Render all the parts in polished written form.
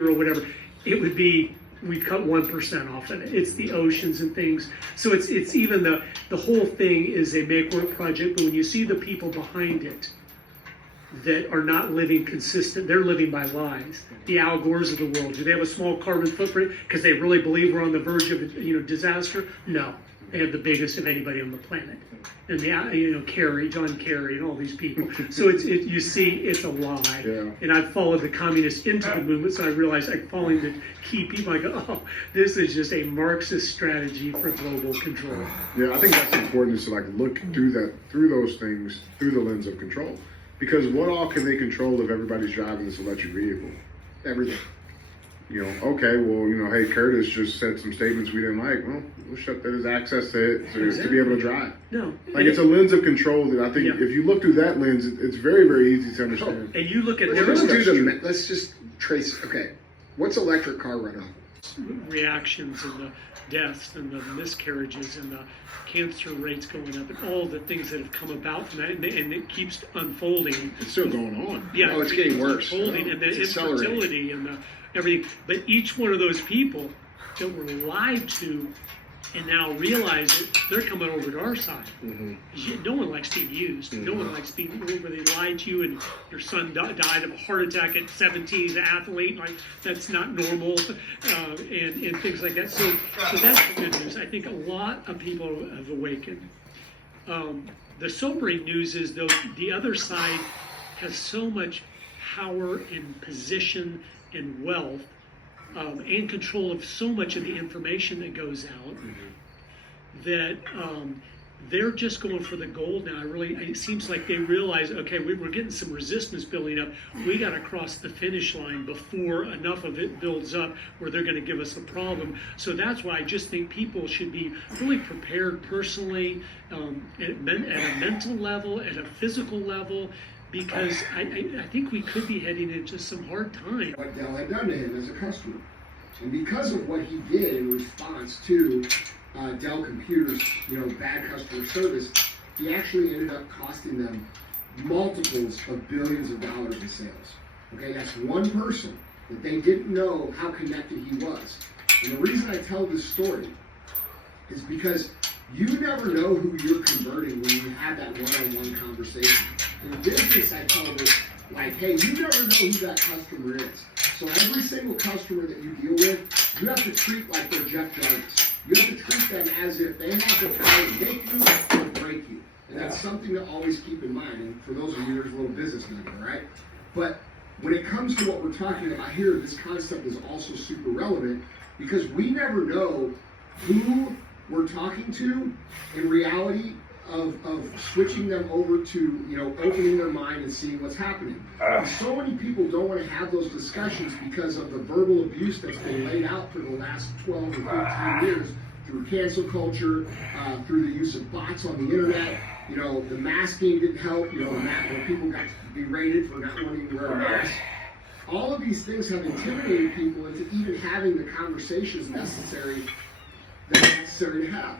or whatever, it would be, we cut 1% off of it. It's the oceans and things. So it's even the whole thing is a make work project, but when you see the people behind it that are not living consistent, they're living by lies. The Al Gores of the world, do they have a small carbon footprint because they really believe we're on the verge of disaster? No, they have the biggest of anybody on the planet. And John Kerry and all these people. So you see it's a lie. Yeah. And I've followed the communists into the movement, so I realized I'm following the key people. I go, oh, this is just a Marxist strategy for global control. Yeah, I think that's important, is to look through those things through the lens of control. Because what all can they control if everybody's driving this electric vehicle? Everything. Okay, well, hey, Curtis just said some statements we didn't like. Well, we'll shut that as access to it to be able to drive. No. It's a lens of control that I think if you look through that lens, it's very, very easy to understand. And you look at let's just trace, okay, what's electric car run off? Reactions and the deaths and the miscarriages and the cancer rates going up and all the things that have come about from that, and it keeps unfolding. It's still going on. Yeah, it's getting worse. Unfolding, and the infertility and the everything. But each one of those people that were lied to and now realize it, they're coming over to our side. Mm-hmm. No one likes being used. Mm-hmm. No one likes being where they lied to you and your son died of a heart attack at 17. He's an athlete. That's not normal, and things like that. So that's the good news. I think a lot of people have awakened. The sobering news is, though, the other side has so much power and position and wealth, and control of so much of the information that goes out, that they're just going for the gold now. It seems like they realize, okay, we're getting some resistance building up. We got to cross the finish line before enough of it builds up where they're going to give us a problem. So that's why I just think people should be really prepared personally, at a mental level, at a physical level, because I think we could be heading into some hard times. What Dell had done to him as a customer. And because of what he did in response to Dell Computers, bad customer service, he actually ended up costing them multiples of billions of dollars in sales. Okay, that's one person that they didn't know how connected he was. And the reason I tell this story is because you never know who you're converting when you have that one-on-one conversation. In business, I tell this, hey, you never know who that customer is. So every single customer that you deal with, you have to treat like they're Jeff Jarvis. You have to treat them as if they have the power to make you or break you. And that's something to always keep in mind. And for those of you, there's a little business nugget, right? But when it comes to what we're talking about here, this concept is also super relevant because we never know who we're talking to in reality of switching them over to, opening their mind and seeing what's happening. And so many people don't want to have those discussions because of the verbal abuse that's been laid out for the last 12 or 15 years through cancel culture, through the use of bots on the internet. The masking didn't help, where people got berated for not wanting to wear a mask. All of these things have intimidated people into even having the conversations necessary to have.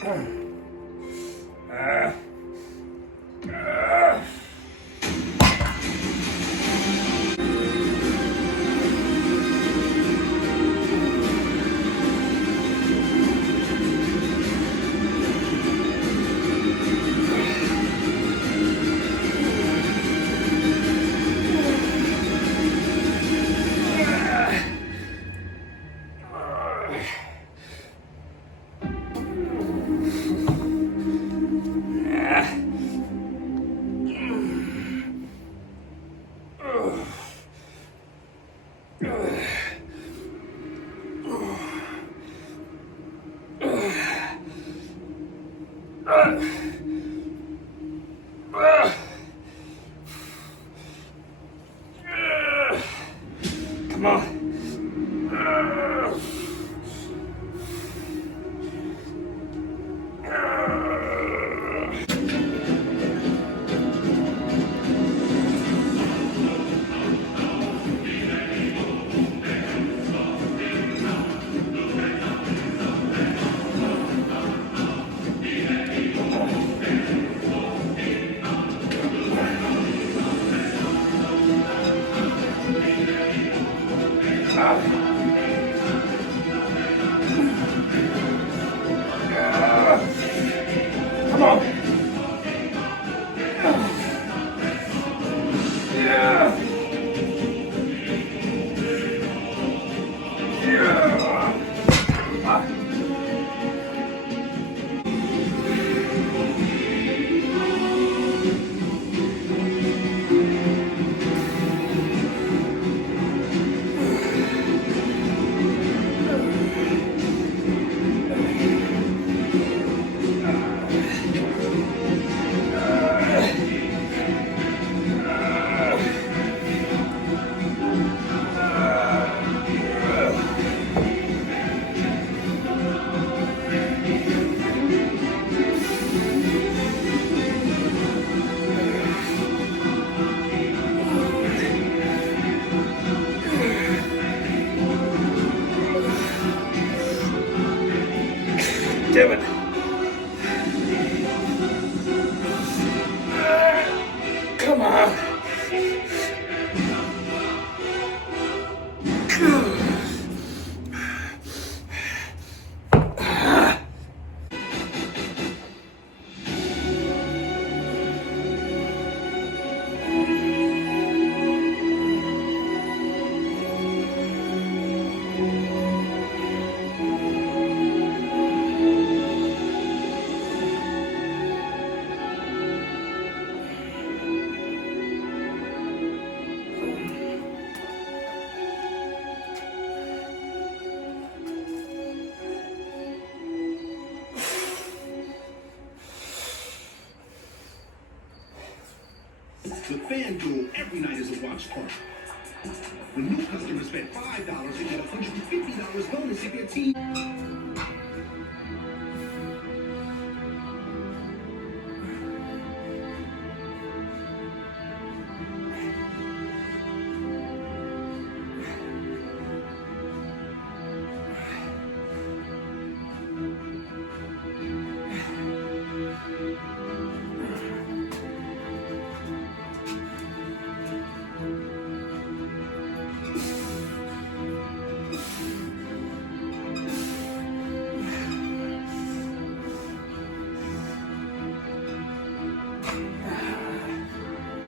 Come on. Come on. Yeah. Damn it. Come on. The FanDuel every night is a watch party. When new customers spend $5, they get $150 bonus if your team...